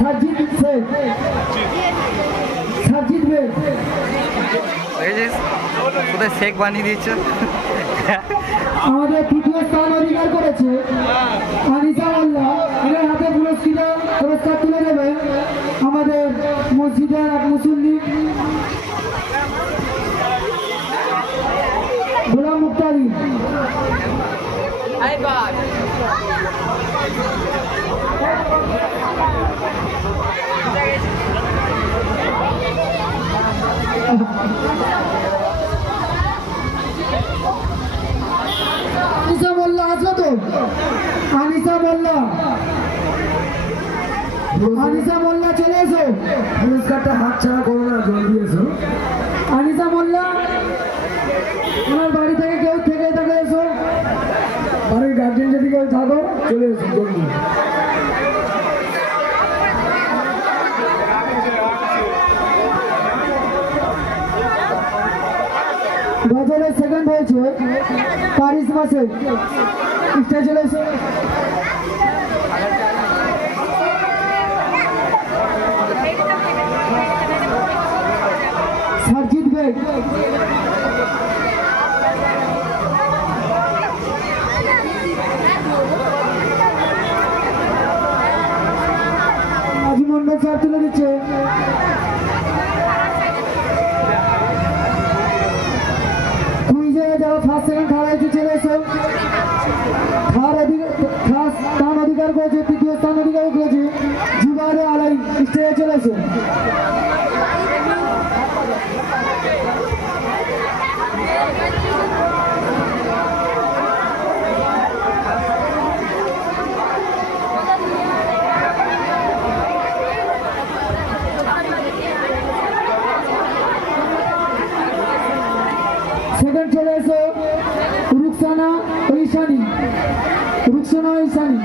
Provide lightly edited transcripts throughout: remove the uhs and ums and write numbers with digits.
সাজিদ শেখ সাজিদ বেগ কোথায় শেখ বানিয়ে দিয়েছে। আমাদের তৃতীয় স্থান অধিকার করেছে আনিসা মোল্লা। এর হাতে পুরস্কার তুলে দেবে আমাদের মসজিদের এক মুসল্লি গোলাম মুক্তারি। আনিসা মোল্লা আসো তো, আনিসা মোল্লা, আনিসা মোল্লা চলে এসো, পুরস্কারটা হাত ছাড়া করো না, জলদি এসো। আনিসা মোল্লা তোমার বাড়ি থেকে কেউ থেকে থাকে এসো, বাড়ির গার্জেন যদি কেউ থাকো চলে এসো জলদি। গজলের সেকেন্ড হয়েছে পারিস মাসে স্টেজে এসে সাজিদ বেগ। আজিমন্ডল স্যার তুলে দিচ্ছে। যারা ফার্স্ট সেকেন্ড থার্ড হয়েছে চলে এসো। স্থান অধিকার করেছে, তৃতীয় স্থান অধিকার করেছে জুবারে আলাই, স্টেজে চলে এসো। সেকেন্ড চলে এসো রুকসানা ইসানি, রুকসানা ইসানি।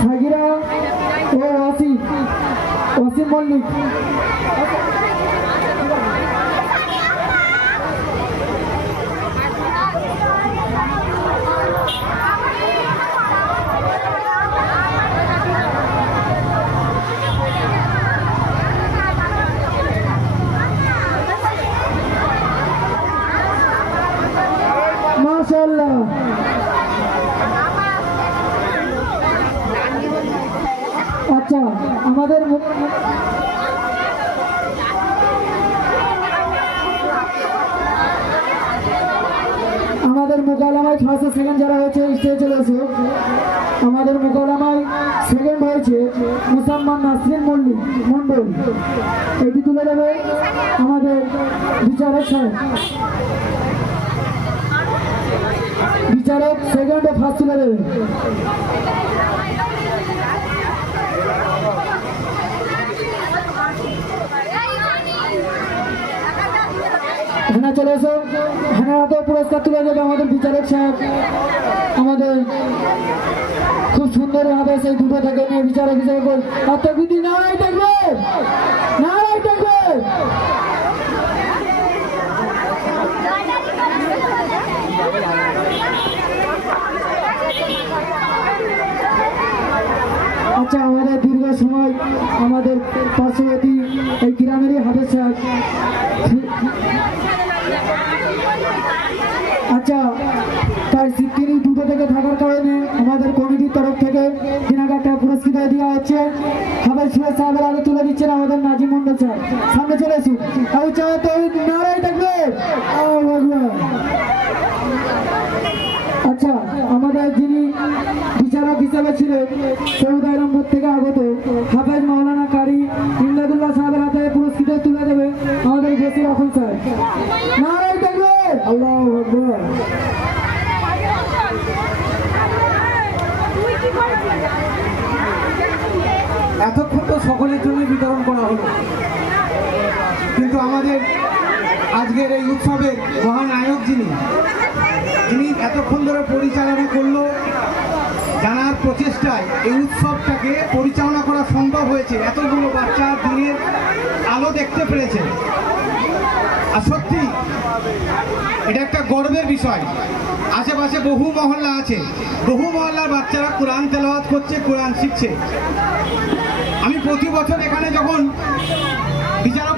সাগিরা ও ওয়াসিম মল্লিক। মাশাআল্লাহ। আচ্ছা আমাদের মোকালামায় ফার্স্ট সেকেন্ড যারা হয়েছে স্টেজে চলে এসো। আমাদের মোকালামায় সেকেন্ড হয়েছে মুসাম্মান নাসরিন মন্ডল, এটি তুলে দেবে আমাদের বিচারক সাহেব। বিচারক সেকেন্ড ও ফার্স্ট তুলে দেবে। হেনা চলে এসো, হেনার হাতে পুরস্কার তুলে দেবে আমাদের বিচারক সাহেব। আমাদের খুব সুন্দর ভাবে সেই দুটো থেকে নিয়ে বিচারক হিসেবে বিধি নারাই থাকবে, নারাই থাকবে। আচ্ছা আমাদের দীর্ঘ সময় আমাদের পার্শ্ববর্তী এই গ্রামেরই হাফেজ সাহেব। আচ্ছা তার তিনি দুটো থেকে থাকার কারণে আমাদের কমিটির তরফ থেকে তিনাকে একটা পুরস্কৃত দেওয়া হচ্ছে। হাফেজ সাহেবের আগে তুলে দিচ্ছেন আমাদের নাজিম মন্ডল স্যার। সামনে চলে আসুন। নারাই থাকবে। আচ্ছা আমাদের যিনি বিচারক হিসেবে ছিলেন সৌদি আরব থেকে আগত হাফেজ মাওলানা কারি ইমদাদুল্লাহ সাহেবের হাতে পুরস্কৃত তুলে দেবে আমাদের বসির আফল স্যার। নারাই থাকবে। আল্লাহু আকবার। এতক্ষণ তো সকলের জন্য বিতরণ করা হলো, কিন্তু আমাদের আজকের এই উৎসবের মহানায়ক যিনি এতক্ষণ ধরে পরিচালনা করলো জানার প্রচেষ্টায় এই উৎসবটাকে পরিচালনা করা সম্ভব হয়েছে, এতগুলো বাচ্চা দিনের আলো দেখতে পেরেছে। আর সত্যি এটা একটা গর্বের বিষয়। আশেপাশে বহু মহল্লা আছে, বহু মহল্লার বাচ্চারা কোরআন তেলাওয়াত করছে, কোরআন শিখছে। আমি প্রতি বছর এখানে যখন বিচারক